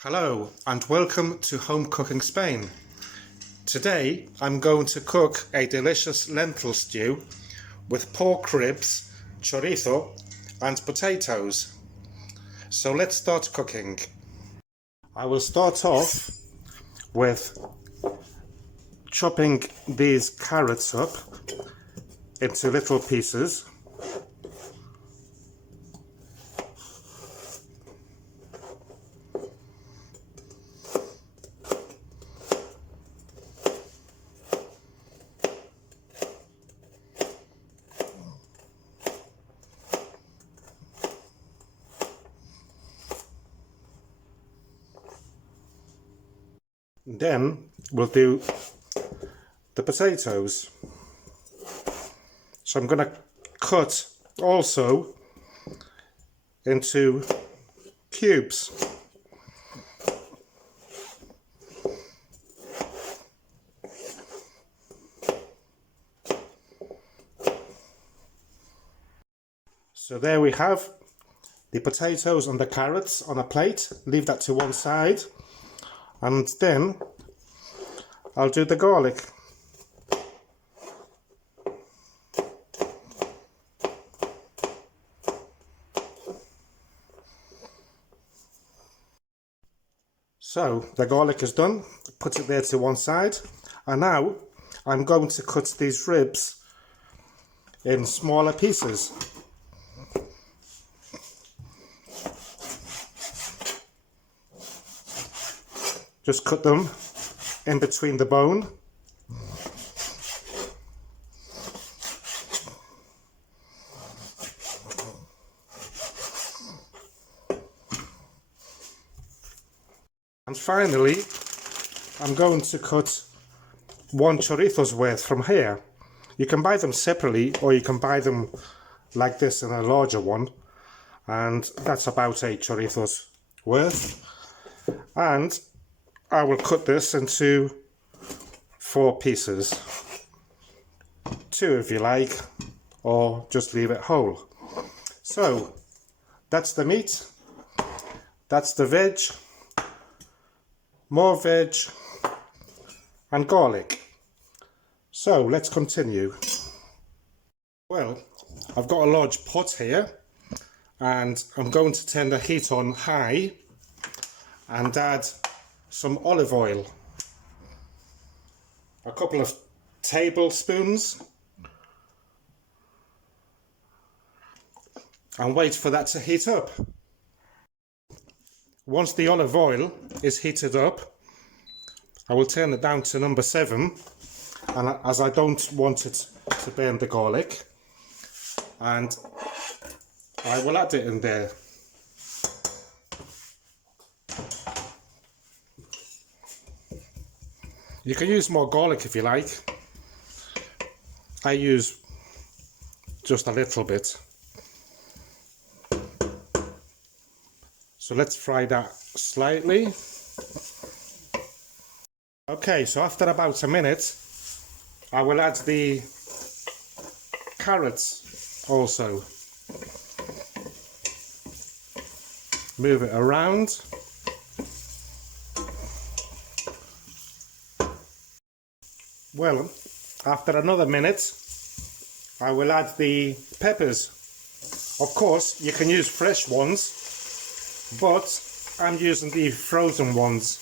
Hello and welcome to Home Cooking Spain. Today I'm going to cook a delicious lentil stew with pork ribs, chorizo and potatoes. So let's start cooking. I will start off with chopping these carrots up into little pieces. Then we'll do the potatoes. So I'm going to cut also into cubes. So there we have the potatoes and the carrots on a plate. Leave that to one side. And then I'll do the garlic. So the garlic is done, put it there to one side, and now I'm going to cut these ribs in smaller pieces. Just cut them in between the bone. And finally, I'm going to cut one chorizo's worth from here. You can buy them separately or you can buy them like this in a larger one. And that's about 8 chorizo's worth. And I will cut this into 4 pieces. 2 if you like, or just leave it whole. So that's the meat, that's the veg, more veg and garlic. So let's continue. Well, I've got a large pot here and I'm going to turn the heat on high and add some olive oil, a couple of tablespoons, and wait for that to heat up. Once the olive oil is heated up, I will turn it down to number 7, and as I don't want it to burn the garlic, and I will add it in there. You can use more garlic if you like. I use just a little bit. So let's fry that slightly. Okay, so after about a minute, I will add the carrots also. Move it around. Well, after another minute, I will add the peppers. Of course, you can use fresh ones, but I'm using the frozen ones.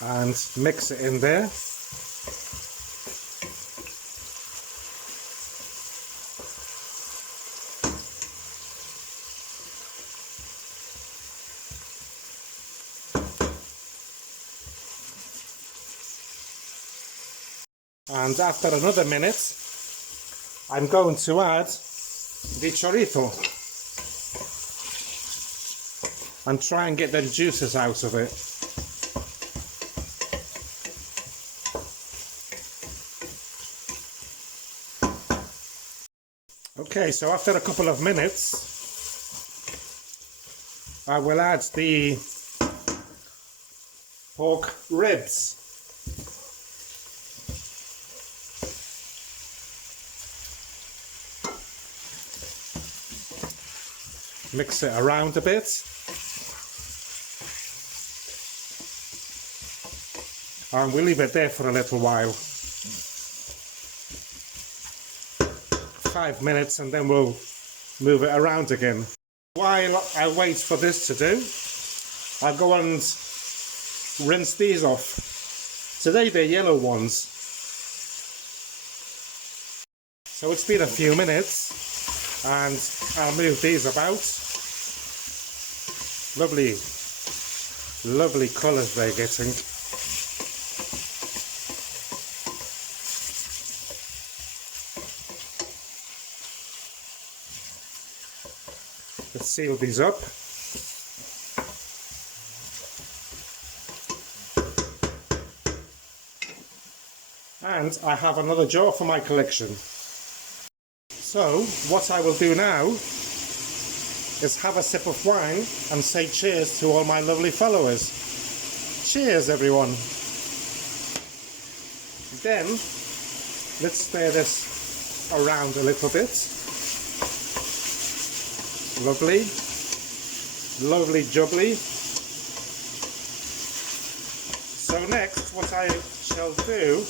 And mix it in there. And after another minute, I'm going to add the chorizo and try and get the juices out of it. Okay, so after a couple of minutes, I will add the pork ribs. Mix it around a bit. And we'll leave it there for a little while. 5 minutes, and then we'll move it around again. While I wait for this to do, I'll go and rinse these off. Today they're yellow ones. So it's been a few minutes, and I'll move these about. Lovely, lovely colours they're getting. Let's seal these up. And I have another jar for my collection. So what I will do now is have a sip of wine and say cheers to all my lovely followers. Cheers, everyone. Then let's stir this around a little bit. Lovely, lovely jubbly. So next what I shall do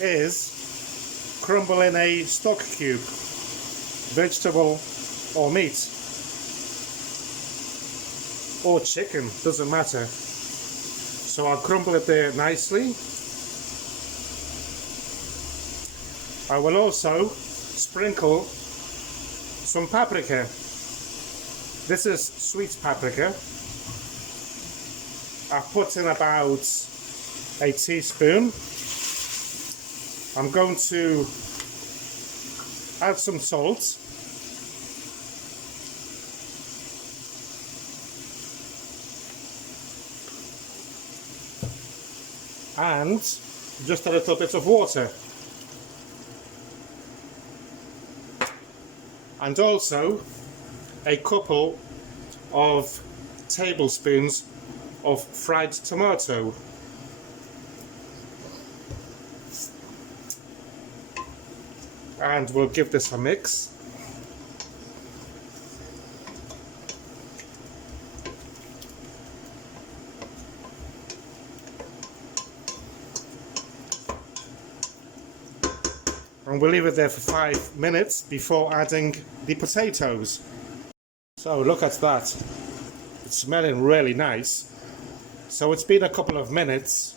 is crumble in a stock cube, vegetable or meat or chicken, doesn't matter. So I'll crumble it there nicely. I will also sprinkle some paprika. This is sweet paprika. I've put in about a teaspoon. I'm going to add some salt. And just a little bit of water. And also a couple of tablespoons of fried tomato. And we'll give this a mix. And we'll leave it there for 5 minutes before adding the potatoes. So look at that, it's smelling really nice. So it's been a couple of minutes,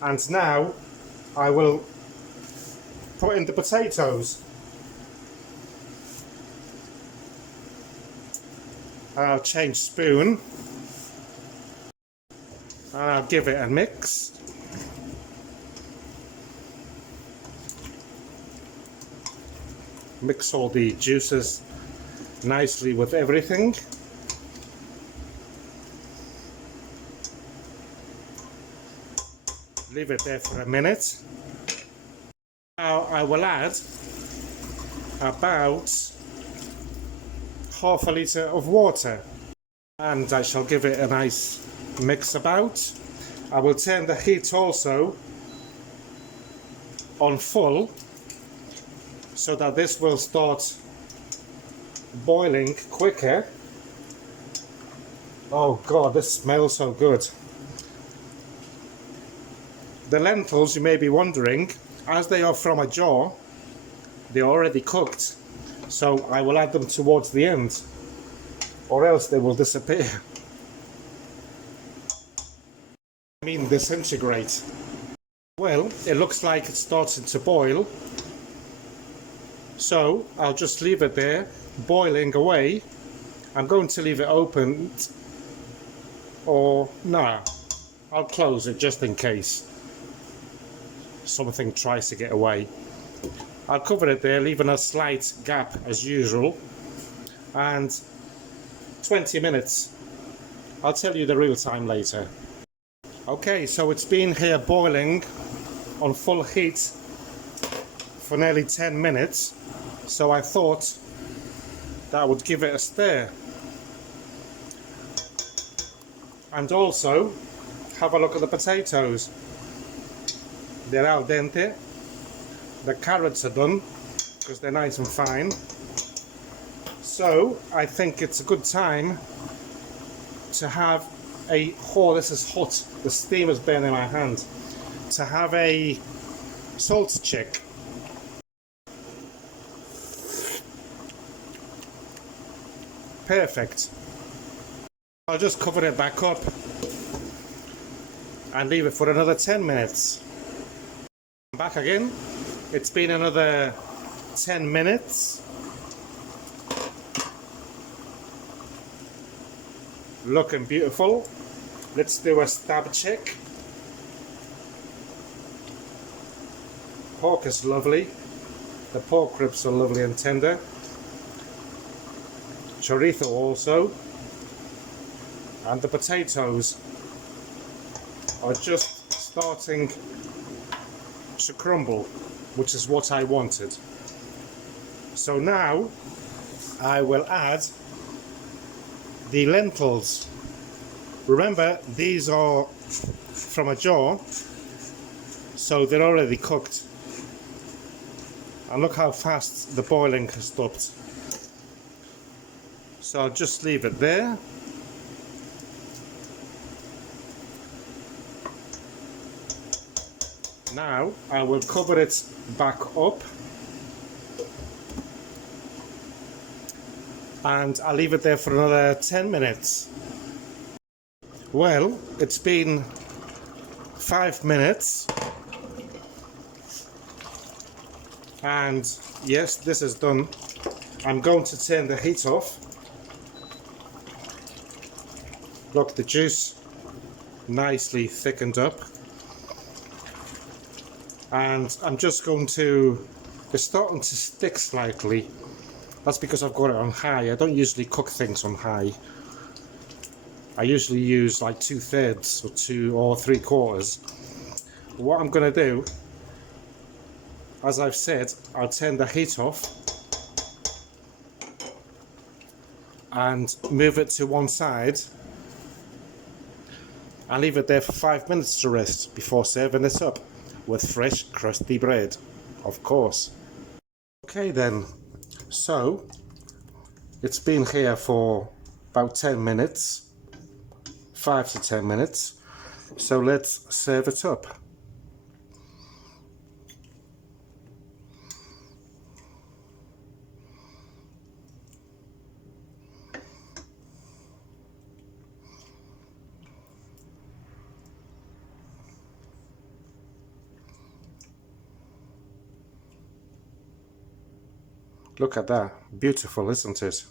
and now I will put in the potatoes. I'll change spoon, and I'll give it a mix. Mix all the juices nicely with everything. Leave it there for a minute. Now I will add about half a litre of water, and I shall give it a nice mix about. I will turn the heat also on full so that this will start boiling quicker. Oh god, this smells so good. The lentils, you may be wondering, as they are from a jar, they're already cooked, so I will add them towards the end, or else they will disappear. I mean disintegrate. Well, it looks like it's starting to boil, so I'll just leave it there boiling away. I'm going to leave it open, or nah, I'll close it just in case something tries to get away. I'll cover it there, leaving a slight gap as usual, and 20 minutes. I'll tell you the real time later. Okay, so it's been here boiling on full heat for nearly 10 minutes, so I thought that I would give it a stir. And also have a look at the potatoes. They're al dente. The carrots are done because they're nice and fine. So I think it's a good time to have oh, this is hot, the steam is burning my hand, to have a salt check. Perfect. I'll just cover it back up and leave it for another 10 minutes. I'm back again. It's been another 10 minutes. Looking beautiful. Let's do a stab check. Pork is lovely. The pork ribs are lovely and tender. Chorizo also. And the potatoes are just starting to crumble, which is what I wanted. So now I will add the lentils. Remember, these are from a jar, so they're already cooked. And look how fast the boiling has stopped. So I'll just leave it there. Now I will cover it back up and I'll leave it there for another 10 minutes. Well, it's been 5 minutes and yes, this is done. I'm going to turn the heat off. Look, the juice nicely thickened up. And I'm just going to, it's starting to stick slightly. That's because I've got it on high. I don't usually cook things on high. I usually use like 2/3 or 2 or 3/4. What I'm going to do, as I've said, I'll turn the heat off and move it to one side and leave it there for 5 minutes to rest before serving it up with fresh crusty bread, of course. Okay then, so it's been here for about 10 minutes, 5 to 10 minutes, so let's serve it up. Look at that, beautiful, isn't it?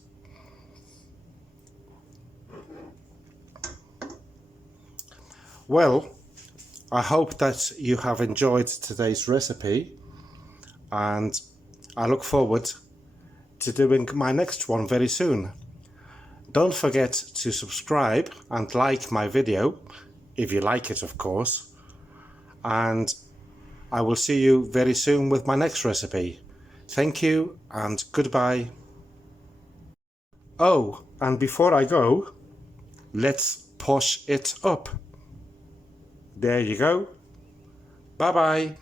Well, I hope that you have enjoyed today's recipe and I look forward to doing my next one very soon. Don't forget to subscribe and like my video, if you like it of course, and I will see you very soon with my next recipe. Thank you and goodbye. Oh, and before I go, let's push it up. There you go. Bye bye.